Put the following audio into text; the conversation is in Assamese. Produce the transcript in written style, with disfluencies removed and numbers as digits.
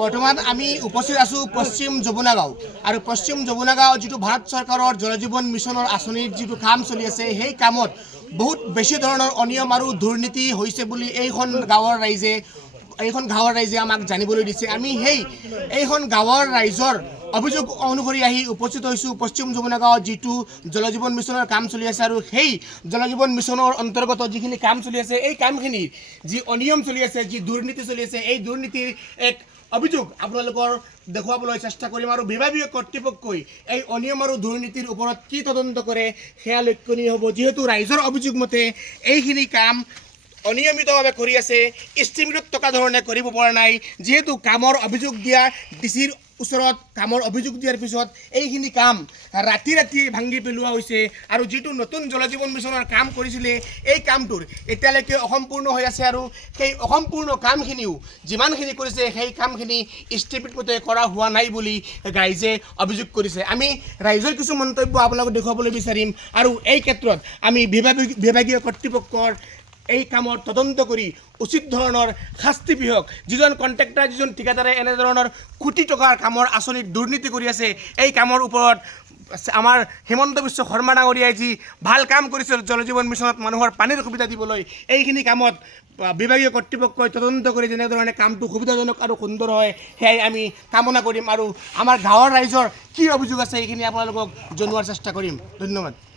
বৰ্তমান আমি উপস্থিত আছোঁ পশ্চিম যমুনা গাঁও আৰু পশ্চিম যমুনা গাঁও যিটো ভাৰত চৰকাৰৰ জল জীৱন মিছনৰ আঁচনিৰ যিটো কাম চলি আছে সেই কামত বহুত বেছি ধৰণৰ অনিয়ম আৰু দুৰ্নীতি হৈছে বুলি এইখন গাঁৱৰ ৰাইজে আমাক জানিবলৈ দিছে। আমি এইখন গাঁৱৰ ৰাইজৰ অভিযোগ অনুসৰি আহি উপস্থিত হৈছোঁ পশ্চিম যমুনা গাঁৱত যিটো জল জীৱন মিছনৰ কাম চলি আছে আৰু সেই জল জীৱন মিছনৰ অন্তৰ্গত যিখিনি কাম চলি আছে এই কামখিনিৰ যি অনিয়ম চলি আছে, যি দুৰ্নীতি চলি আছে, এই দুৰ্নীতিৰ এক অভিযোগ আপোনালোকৰ দেখুৱাবলৈ চেষ্টা কৰিম আৰু বিভাগীয় কৰ্তৃপক্ষই এই অনিয়ম আৰু দুৰ্নীতিৰ ওপৰত কি তদন্ত কৰে সেয়া লক্ষণীয় হ'ব। যিহেতু ৰাইজৰ অভিযোগ মতে এইখিনি কাম অনিয়মিতভাৱে কৰি আছে, ইষ্টিমেটত থকা ধৰণে কৰিব পৰা নাই। যিহেতু কামৰ অভিযোগ দিয়া ডিচিৰ ওচৰত কামৰ অভিযোগ দিয়াৰ পিছত এইখিনি কাম ৰাতি ভাঙি পেলোৱা হৈছে আৰু যিটো নতুন জল জীৱন মিছনৰ কাম কৰিছিলে এই কামটোৰ এতিয়ালৈকে অসম্পূৰ্ণ হৈ আছে আৰু সেই অসম্পূৰ্ণ কামখিনিও যিমানখিনি কৰিছে সেই কামখিনি ইষ্টিমেট মতে কৰা হোৱা নাই বুলি ৰাইজে অভিযোগ কৰিছে। আমি ৰাইজৰ কিছু মন্তব্য আপোনালোকক দেখুৱাবলৈ বিচাৰিম আৰু এই ক্ষেত্ৰত আমি বিভাগীয় কৰ্তৃপক্ষৰ এই কামৰ তদন্ত কৰি উচিত ধৰণৰ শাস্তি বিহক। যিজন কণ্ট্ৰেক্টৰ, যিজন ঠিকাদাৰে এনেধৰণৰ কোটি টকাৰ কামৰ আঁচনিত দুৰ্নীতি কৰি আছে এই কামৰ ওপৰত আমাৰ হিমন্ত বিশ্ব শৰ্মা ডাঙৰীয়াই যি ভাল কাম কৰিছিল জল জীৱন মিছনত মানুহৰ পানীৰ সুবিধা দিবলৈ, এইখিনি কামত বিভাগীয় কৰ্তৃপক্ষই তদন্ত কৰি যেনেধৰণে কামটো সুবিধাজনক আৰু সুন্দৰ হয় সেয়াই আমি কামনা কৰিম আৰু আমাৰ গাঁৱৰ ৰাইজৰ কি অভিযোগ আছে এইখিনি আপোনালোকক জনোৱাৰ চেষ্টা কৰিম। ধন্যবাদ।